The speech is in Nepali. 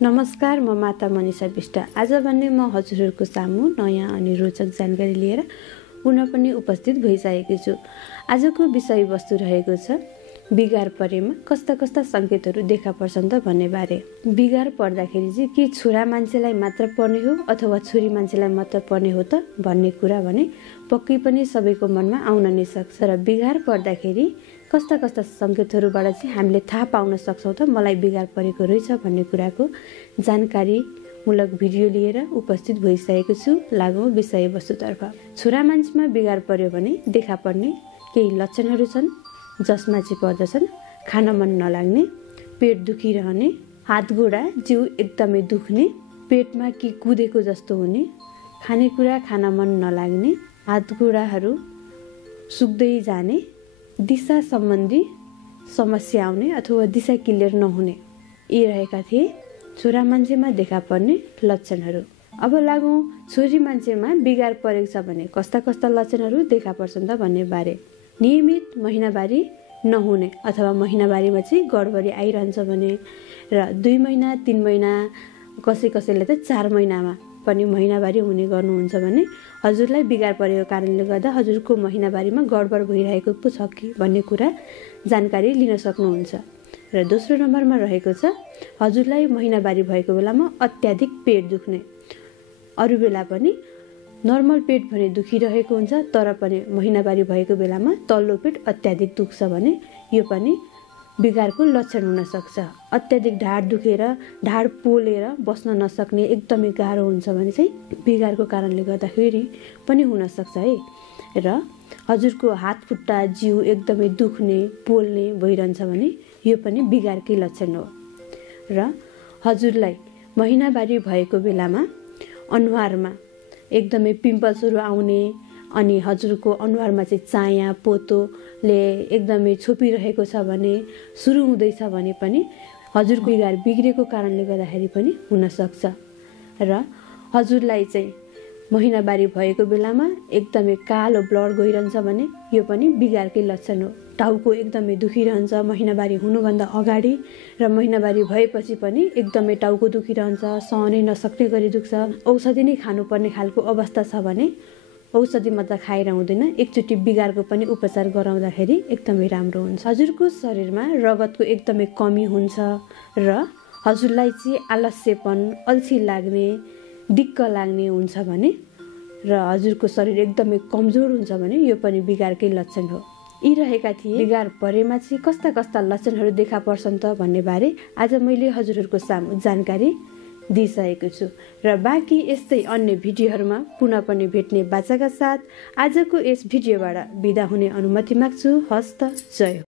नमस्कार, म माता मनिषा विष्ट। आज भने म हजुरहरूको सामु नयाँ अनि रोचक जानकारी लिएर पुनः पनि उपस्थित भइसकेको छु। आजको विषयवस्तु रहेको छ बिगार परेमा कस्ता कस्ता संकेतहरू देखा पर्छन् त भन्ने बारे। बिगार पर्दाखेरि चाहिँ के छोरा मान्छेलाई मात्र पर्ने हो अथवा छोरी मान्छेलाई मात्र पर्ने हो त भन्ने कुरा भने पक्कै पनि सबैको मनमा आउन नै सक्छ। र बिगार पर्दाखेरि कस्ता कस्ता संकेतहरूबाट चाहिँ हामीले थाहा पाउन सक्छौँ त मलाई बिगार परेको रहेछ भन्ने कुराको जानकारीमूलक भिडियो लिएर उपस्थित भइसकेको छु। लागौँ विषयवस्तुतर्फ। छोरा मान्छेमा बिगार पर्यो भने देखा पर्ने केही लक्षणहरू छन्, जसमा चाहिँ पर्दछन् खान मन नलाग्ने, पेट दुखिरहने, हात गोडा जिउ एकदमै दुख्ने, पेटमा के कुदेको जस्तो हुने, खानेकुरा खान मन नलाग्ने, हात गोडाहरू सुक्दै जाने, दिशा सम्बन्धी समस्या आउने अथवा दिशा क्लियर नहुने, यी रहेका थिए छोरा मान्छेमा देखा पर्ने लक्षणहरू। अब लागौँ छोरी मान्छेमा बिगार परेको छ भने कस्ता कस्ता लक्षणहरू देखा पर्छन् त भन्ने बारे। नियमित महिनावारी नहुने अथवा महिनावारीमा चाहिँ गडबडी आइरहन्छ भने र 2 महिना 3 महिना कसैले त 4 महिनामा पनि महिनावारी हुने गर्नुहुन्छ भने हजुरलाई बिगार परेको कारणले गर्दा हजुरको महिनावारीमा गडबड भइरहेको पो छ कि भन्ने कुरा जानकारी लिन सक्नुहुन्छ। र दोस्रो नम्बरमा रहेको छ हजुरलाई महिनावारी भएको बेलामा अत्याधिक पेट दुख्ने। अरू बेला पनि नर्मल पेट भने दुखिरहेको हुन्छ, तर पनि महिनावारी भएको बेलामा तल्लो पेट अत्याधिक दुख्छ भने यो पनि बिगारको लक्षण हुन सक्छ। अत्याधिक ढाड दुखेर ढाड पोलेर बस्न नसक्ने एकदमै गाह्रो हुन्छ भने चाहिँ बिगारको कारणले गर्दाखेरि पनि हुन सक्छ है। र हजुरको हात खुट्टा जिउ एकदमै दुख्ने पोल्ने भइरहन्छ भने यो पनि बिगारकै लक्षण हो। र हजुरलाई महिनावारी भएको बेलामा अनुहारमा एकदमै पिम्पल्सहरू आउने अनि हजुरको अनुहारमा चाहिँ चाया पोतोले एकदमै छोपिरहेको छ भने सुरु हुँदैछ भने पनि हजुरको बिगार बिग्रेको कारणले गर्दाखेरि पनि हुन सक्छ। र हजुरलाई चाहिँ महिनावारी भएको बेलामा एकदमै कालो ब्लड गइरहन्छ भने यो पनि बिगारकै लक्षण हो। टाउको एकदमै दुखिरहन्छ महिनावारी हुनुभन्दा अगाडि र महिनावारी भएपछि पनि एकदमै टाउको दुखिरहन्छ, सहनै नसक्ने गरी दुख्छ, औषधि नै खानुपर्ने खालको अवस्था छ भने औषधि मात्र खाएर हुँदैन, एकचोटि बिगारको पनि उपचार गराउँदाखेरि एकदमै राम्रो हुन्छ। हजुरको शरीरमा रगतको एकदमै कमी हुन्छ र हजुरलाई चाहिँ आलस्यपन, अल्छी लाग्ने, दिक्क लाग्ने हुन्छ भने र हजुरको शरीर एकदमै कमजोर हुन्छ भने यो पनि बिगारकै लक्षण हो। यी रहेका थिए बिगार परेमा चाहिँ कस्ता कस्ता लक्षणहरू देखा पर्छन् त भन्ने बारे आज मैले हजुरहरूको सामु जानकारी दिइसकेको छु। र बाँकी यस्तै अन्य भिडियोहरूमा पुनः पनि भेट्ने बाचाका साथ आजको यस भिडियोबाट बिदा हुने अनुमति माग्छु। हस्त, जय हो।